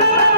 Thank yeah. you.